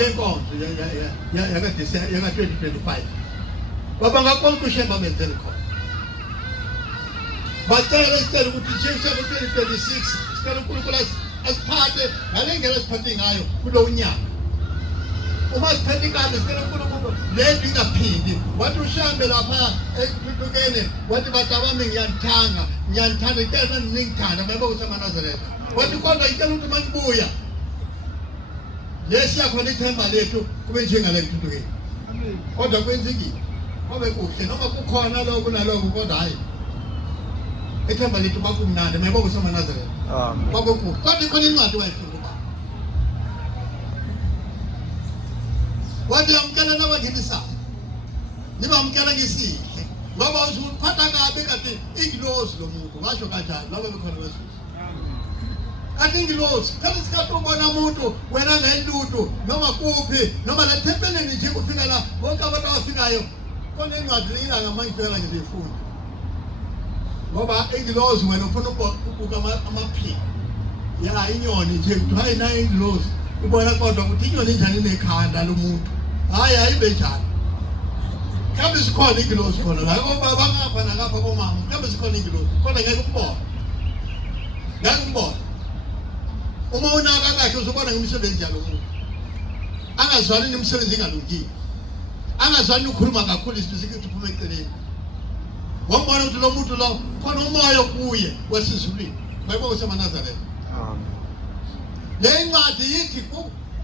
ngenkonzo yaka 2025 baba ngakonke ushemba benzele khona bacela ukuthi njengoba 2026 sicela uNkulunkulu asiphathe ngale ndlela asiphathe ngayo kulo unyaka. Uma siphethe inkani sicela uNkulunkulu lento ingaphindi. Wathi ushambe lapha ekuthuthukeni wathi batabami ngiyanithanda ngicela ningithanda mayibe useManazaretha. Wathi kodwa ngicela ukuthi manibuya lesi yakhona ithemba lethu kube njengale kuthuthukeni. Kodwa kwenzekile kube kuhle noma kukhona lokho nalokho kodwa hayi ithemba lethu bakumnandi mayibe useManazaretha. Amen. Kwakukuhle kodwa ikhona incwadi wayifunda wathi yamkela nabangenisayo nibamkela ngesihle ngoba usuphatha kabi kade ingilosi lo muntu ngasho kanjani laba bekhona wezulu kade ingilosi kanti sikade ubona umuntu wena ngendudu noma kuphi noma la tempeleni nje kufika la bonke abantu abafikayo khona incwadi leyilanga manje ngifika nje ngifunda ngoba ingilosi wena ufuna ukubuka amaphi ya inyoni nje kuthi hayi nayo ingilosi ubona kodwa ukuthi inyoni njani nekhanda lomuntu hayi ayibe njani kambe sikhona ingilosi khona la ngoba bangapha nangapha komama kambe sikhona ingilosi kodwa ngeke ukubona uma unaka kahle uzobona ngemisebenzi yalo muntu angazwani nemisebenzi engalungile angazwani ukukhuluma kakhulu isibisikithi uphume eceleni wambona ukuthi lo muntu lo khona umoya kuye wasizulwini mayibe useManazaretha. Le ncwadi yithi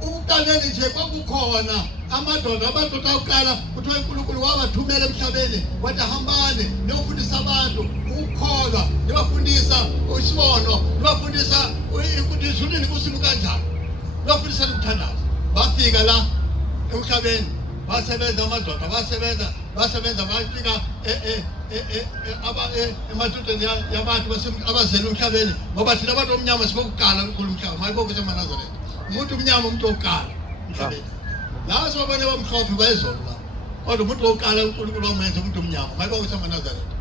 ukuqaleni nje kwakukhona amadoda akuqala kuthiwa uNkulunkulu wabathumela emhlabeni wathi hambane niyofundisa abantu ukukholwa nibafundisa isibono nibafundisa ukuthi izulwini kusimo kanjani nibafundisa ukuthandaza. Bafika la emhlabeni basebenza amadoda basebenza bafika emadodeni yabantu abazele emhlabeni ngoba thina abantu omnyama sibokuqala uNkulunkulu umhlaba mayibe useManazaretha. Umuntu omnyama umuntu oqala emhlabeni la sobone bamhlophe bayizolo la kodwa umuntu oqala uNkulunkulu wamenza umuntu omnyama mayibe useManazaretha.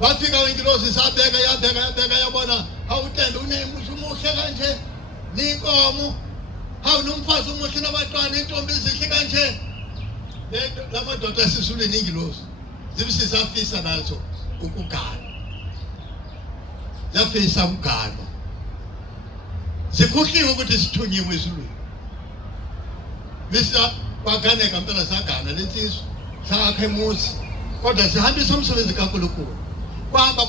Bafika ingilosi sabheka yabheka yabona awutende unemusa umuhle kanje ninkomo hawu nomfazi umuhle nabantwana intombi ezihle kanje lamadoda asizulwini ingilosi zibisizafisa nazo ukugana zafisa ukugana sikhohliwe ukuthi sithunyiwe ezulwini bisa baganeka mpela sagana lensizwe sakhe emuzi kodwa sihambisa umsebenzi kaNkulunkulu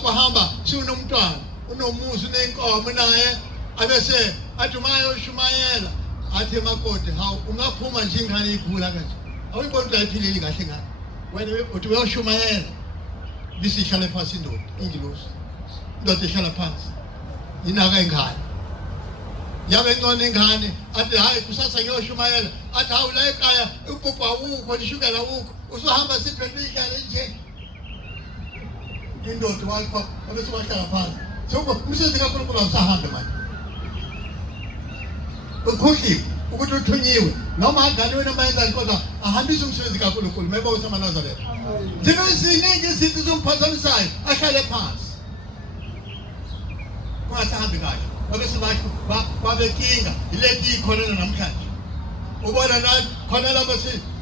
kwahamba sinomntwana unomuzi nenkomo naye abese athi mayo shumayela athi makoti hawu ungaphuma nje ingane igula kanje awuyibona ukuthi ayiphilile kahle ngani wena uthi uyoshumayela bisihlala phansi indoda ihlala phansi inaka ingane yabe ngone ingane athi hayi kusasa ngiyoshumayela athi hawu la ekhaya upupha awukho nishukela awukho usuhamba siphethe ingane nje indoda wakho abese wahlala phansi soko umsebenzi kaNkulunkulu awusahambe manje ukhohliwe ukuthi uthunyiwe noma angane wena mayenzani kodwa ahambise umsebenzi kaNkulunkulu mayibe useManazaretha. Zibe ziningi izinto zomphazamisayo ahlale phansi kungasahambi kahle abese babekinga ileti ikhona namhlanje ubona la khona lapha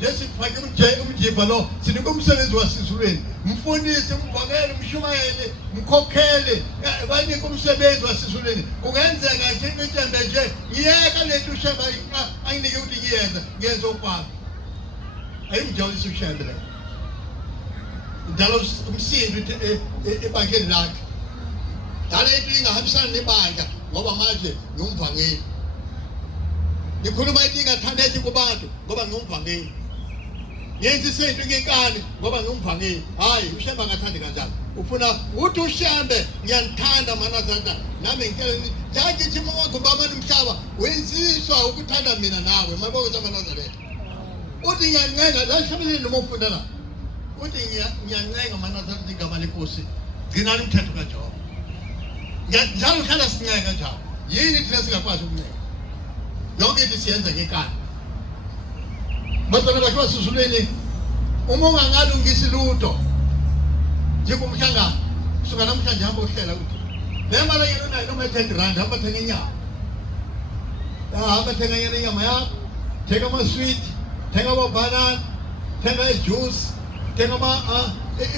lesifake umjimba lo sinika umsebenzi wasizulweni mfundisi umvakele umshumayeli mkhokhele banike umsebenzi wasizulweni kungenzeka njengembe nje ngiyeka lethu usheba anginike ukuthi ngiyenza okwami ayimjabulisa ushebe la dalo umsindi ebankeni lakhe dala into ingahambisana nebandla ngoba manje ngumvangeli ngikhuluma into ingathandeki kubantu ngoba ngumvangeli yenza izinto ngenkani ngoba ngumvangeli hayi ushemba ngathandi kanjani ufuna ukuthi ushembe ngiyanithanda Manazaretha nami ngicela njalo ngithi mongomba abantu umhlaba wenziswa ukuthanda mina nawe mayibe useManazaretha. Uthi ngiyancenga la shebeleni noma ufunda la uthi ngiyancenga Manazaretha igama lenkosi gcina umthetho kaJehova njalo hlala sincenga njalo yini thina singakwazi ukuncenga yonke into siyenza ngenkani Batana bakho sizulweni uma ungangalungisi lutho njengoMhlangano kusuka namhlanje hamba uhlela ukuthi nemali yena unayo noma 10 rand hamba thenga inyama hamba thenga inyama yakho thenga ama-sweet, thenga ama-banana, thenga i-juice, thenga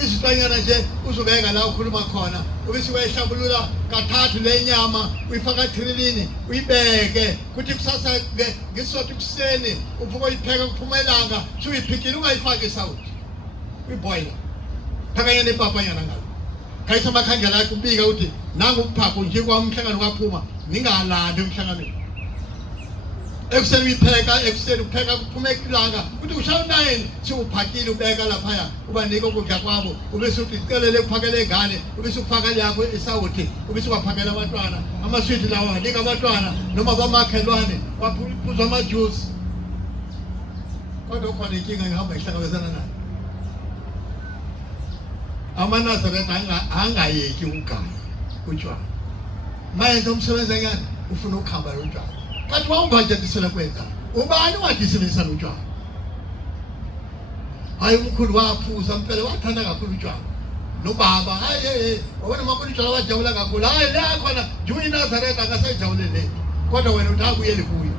izitanyana nje uzobeka la ukhuluma khona, ubese uyayihlambulula kathathu le nyama uyifaka ethrilini uyibeke kuthi kusasa ngesizathu ekuseni uvuka uyipheka kuphuma ilanga suyiphikile ungayifaki isawuthi uyiboyila phakanya nepapanyana ngalo khayisa amakhandlela akho ubika ukuthi nangu ukuphapho nje kwamhlangano kwaphuma ningalandi emhlanganweni ekuseni uyipheka ekuseni upheka kuphuma ilanga kuthi ushaya 9 siwuphakile ubeka laphaya ubanika ukudla kwabo ubese uqikelele ukuphakela ingane ubese ufaka yakho isawuthi ubese ubaphakela abantwana amaswiti lawa nika abantwana noma bamakhelwane baphuza amajuice kodwa khona inkinga ngihamba ihlangabezana nayo amaNazaretha angayeki ukugaya utshwala mayenza umsebenzi ngani ufuna ukuhamba lotshwala kanti wawungatshentisela kwenza ubani wadisebenzisa lotshwala hayi umkhulu waphuza mpela wathanda kakhulu utshwala nobaba hayi wabona makhulu utshwala wajabula kakhulu hayi la khona nje iNazaretha akasajabulele kodwa wena uthakuyele kuyo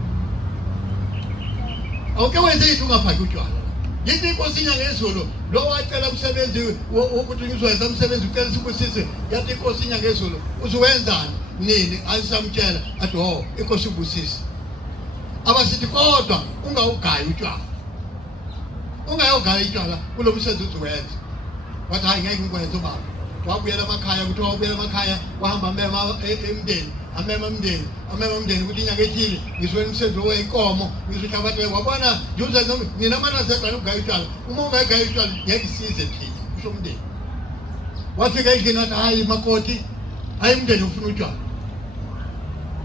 awuke wenze into ungaphaki utshwala yithi inkosi inyanga ezulu lo wacela umsebenzi wokuthi ngizowenza umsebenzi ucela sibusise yathi inkosi inyanga ezulu uzuwenzani nini ayisamtshela athi inkosi ubusisi abasithi kodwa ungawugayi utshwala ungayogaya utshwala kulo msebenzi uzuwenza wathi hayi ngeke ngikwenze ubaba wabuyela emakhaya kuthiwa wabuyela emakhaya wahamba amema emndeni amema umndeni ukuthi inyanga ethile ngizweni umsebenzi weyinkomo ngizothi abantu wabona ngizozenza nina amaNazaretha ukugaya utshwala uma ungayigaya utshwala ngeke size thina kusho umndeni wafika endlini athi hayi makoti hayi umndeni ufuna utshwala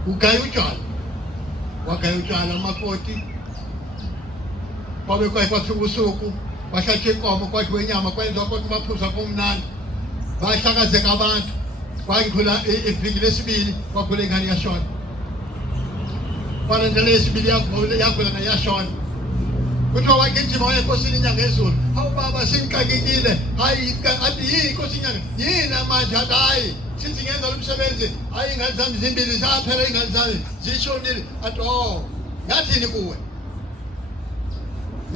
ugaya utshwala wagaya utshwala makoti babe kwafika usuku bahlatshwa inkomo kwathi wenyama kwenziwa kodwa baphuza kumnandi bahlakazeka abantu kwangikula iviki lesibili kwakhula ingane yashona kwanendlela yesibili yakhula nayashona kuthiwa wakegijima waya enkosini inyanga ezulu hawu baba sengixakekile hayi athi yini inkosi inyanga yini manje athi hayi sithi ngenza lo msebenzi hayi ingane zami zimbili zaphela ingane zami zishonile athi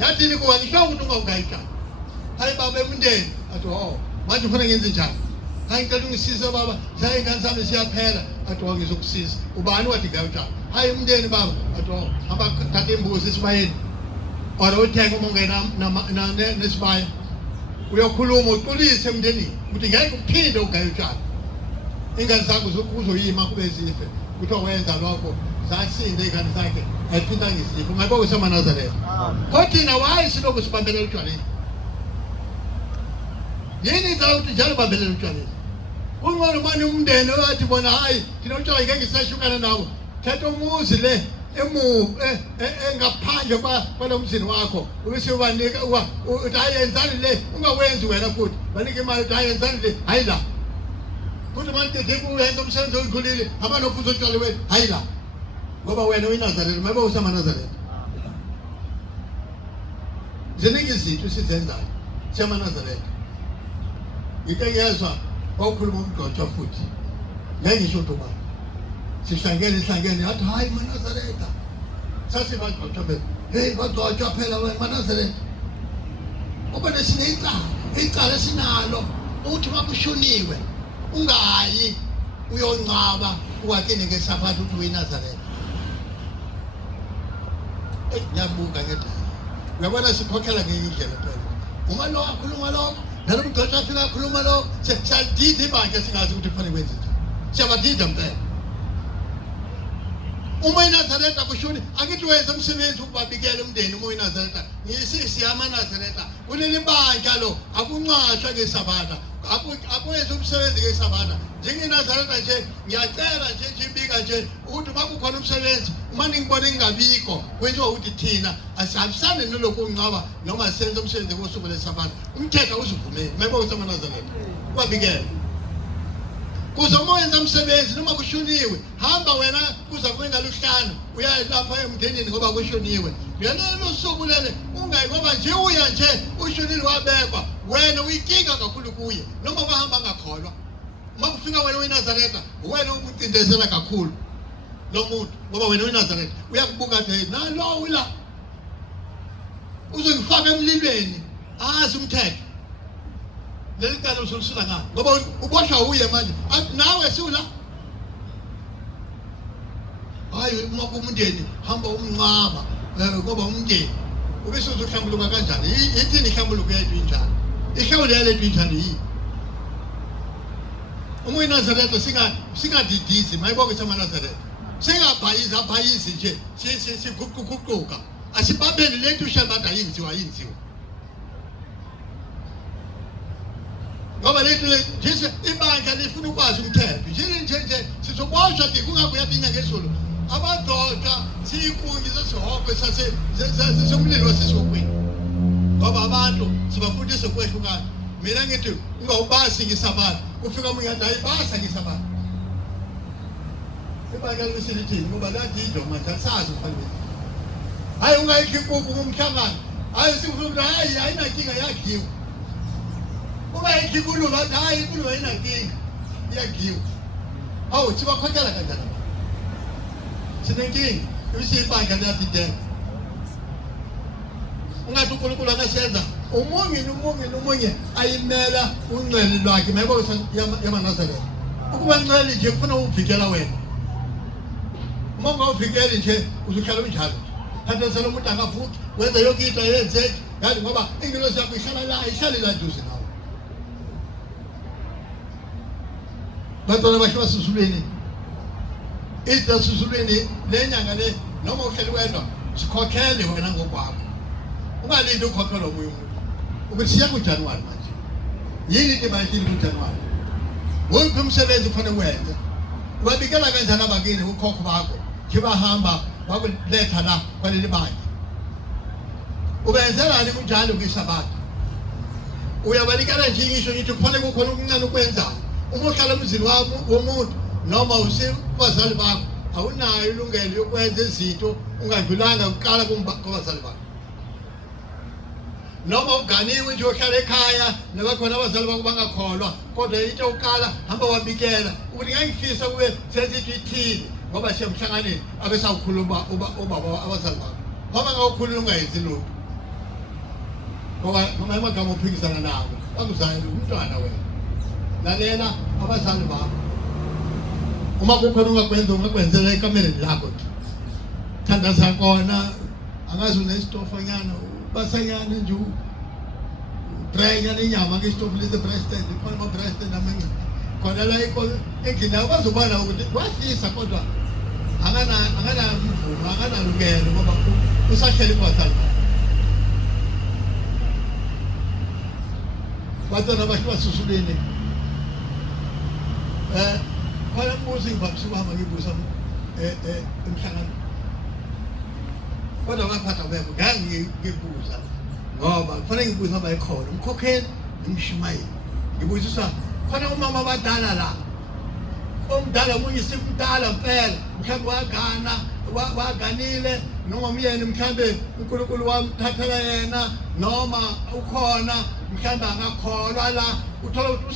yathini kuwe ngisho ukuthi ungawugayitshana hayi baba emndeni athi manje ufuna ngenze njani hayi ngicela ungisize baba zayi ingane zami siyaphela athi ngizokusiza ubani wathi gaya utshwala hayi umndeni baba athi hamba thatha imbuzi esibayeni ora uthenga uma ungena nesibaya uyokhuluma uqulise emndenini ukuthi ngeke uphinde ugaya utshwala ingane zakho uzoyima kube zife kuthiwa wenza lokho zasinde ingane zakhe ayiphinda ngizipho ngabe kusamaNazaretha kodwa thina wayi silokhu sibambelela utshwaleni yini ukuthi njalo bambelela utshwaleni kungcono manje umndeni wathi bona hayi thina utshwala ngeke sishayukana nawo thatha umuzi le engaphandle kwalo mzini wakho ubese ubanika uthi hayi yenzani le ungawenzi wena futhi banike imali uthi hayi yenzani le hayi la kuthi manje kuyenza umsebenzi oyikhulile abanophuza utshwala wena hayi la ngoba wena uyiNazaretha mabe usamaNazaretha ziningi izinto sizenzayo siyamaNazaretha ngike ngezwa kwakhuluma umgqotsha futhi ngeke ngisho ukuthi ubani sihlangene athi hayi maNazaretha sasibagqotsha hey bagqotsha phela wena maNazaretha ubone icala sinalo uthi makushoniwe ungayi uyoncaba uwakene ngesaphathu uthi uyiNazaretha ngiyabuka ngedwa uyabona sikhokhela ngenye indlela phela uma lo akhuluma lokho nalo mgqotsha afika akhuluma lokho siyadida ibandla singazi ukuthi kufanele kwenze njani siyabadida mpela uma iNazaretha kushoni akithi wenza umsebenzi ukubabikela umndeni uma iNazaretha ngisisi yamaNazaretha kuleli bandla lo akuncashwa ngeSabatha akwenza umsebenzi ngeSabatha njengeNazaretha nje ngiyacela nje ibika nje ukuthi makukhona umsebenzi uma ningibone ngingabikho kwenziwa ukuthi thina asihambisane noloku ungcaba noma senze umsebenzi ngosuku leSabatha umthetho uzivumela mayibo usamaNazaretha kwabikela kuze uma wenza umsebenzi noma kushoniwe hamba wena kuza kwenza luhlanu uya lapha emndenini ngoba kushoniwe ngelelo suku lele ungayi ngoba nje uya nje ushonile wabekwa wena uyikinga kakhulu kuye noma bahamba ngakholwa uma kufika wena uyiNazaretha wena umucindezela kakhulu lo muntu ngoba wena uyiNazaretha uyakubuka athi nalo wila uzongifaka emlilweni azi umthetho leli cala uzolisula ngani ngoba uboshwa uye manje nawe sula hayi uma kumndeni hamba umnqaba ngoba umndeni ubese uzohlambuluka kanjani yithini ihlambuluko yethu injani ihlawule lethu injani yini umoya Nazareth singadidizi mayibonke samaNazareth singabhayizi nje siguquguquka asibambeni lethu ushabada yenziwa ngoba lethu Jesu ibandla lifuna ukwazi umthetho nje sizoboshwa kungabuya inyanga ezulu abadoda siyikungi sesihoko sasomlilo wasesokweni ngoba abantu sibafundisa ukwehlukana mina ngithi ungawubasi ngisabatha ufika umuntu ayibasa ngisabatha ibandla lesithini ngoba lathi idoma sazi ufanele hayi ungayikhi kuku ngumhlangano hayi sifuna hayi ayinankinga yakhiwa ungayikhi kuluva hayi kuluva ayinankinga yakhiwa hawu sibakhokhela kanjani sinenkinga ibisibandla liyadideka ungathi uNkulunkulu akasenza umunye ayimela unxele lwakhe mayibonke yamaNazareth ukuba nxele nje kufuna uvikela wena uma ungawuvikeli nje uzohlala unjalo kanti selo umuntu angavuki wenza yonke into yenze kanti ngoba ingilosi yakho ihlale la duze nawe bantwana bakhe basizulweni isizulweni lenyanga le noma uhleli wedwa sikhokhele wena ngokwakho ungalindi ukhokhela omunye umuntu ukuthi siya kuJanuwari manje yini into ebayithini kuJanuwari wonke umsebenzi kufanele wenze ubabikela kanjani abakini ukhokho bakho ke bahamba bakuletha la kwaleli bandla ubenzelani kunjalo kwisabatha uyabalikela nje ngisho ngithi kufanele kukhona okuncane ukwenzayo uma uhlala emzini womuntu noma usebazali bakho awunayo ilungelo yokwenza izinto ungadlulanga uqala kubazali bakho noma uganiwe nje uhlala ekhaya nabakhona abazali bakho bangakholwa kodwa into uqala hamba wabikela ukuthi ngangifisa kube senzithi ithini ngoba siyamhlanganeni abesawukhuluma ubaba abazali bakho ngoba ngawukhuluma ungayenzi lutho ngoba noma emagama uphikisana nawo bakuzayela umntwana wena lalela abazali bakho uma kukhona ungakwenzela ekamereni lakho thandaza khona angazi unesitofanyana basanyana nje brenya inyama ngesitofu lezi breasted khona ama breasted amanye khona la engina bazobona ukuthi wafisa kodwa angana mvumo anganalungelo ngoba usahleli kwazali bantwana bakhe basusuleni khona umbuzo ngivamisa ukuhamba ngibuza emhlangano kodwa ngaphatha kwebo ngibuza ngoba kufanele ngibuza abayikhona umkhokheli nomshumayeli ngibuzisa khona umama abadala la omdala munye simdala impela mhlawumbe waganile noma umyeni mhlawumbe uNkulunkulu wamthathela yena noma ukhona mhlawumbe angakholwa la uthola ukuthi